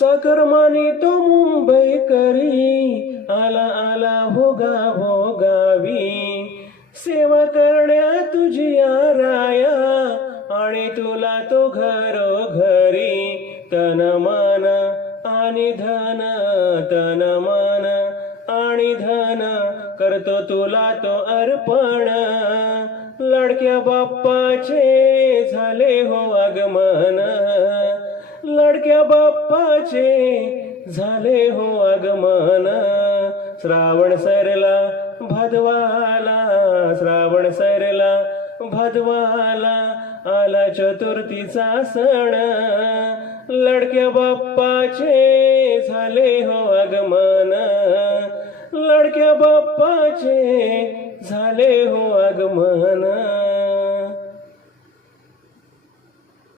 चाकरमानी तो मुंबई करी, आला आला हो गावी, सेवा करण्या तुझी राया, आणि तुला तो घरोघरी, तन मन आणि धन, तन मन आणि धन, करतो तुला तो अर्पण. लाडक्या बाप्पाचे झाले हो आगमन, लाडक्या बाप्पाचे झाले हो आगमन. श्रावण सरला भादवाला, श्रावण सरला भादवाला, आला चतुर्थीचा सण. लाडक्या बाप्पाचे झाले हो आगमन, लाडक्या बाप्पाचे झाले हो आगमन.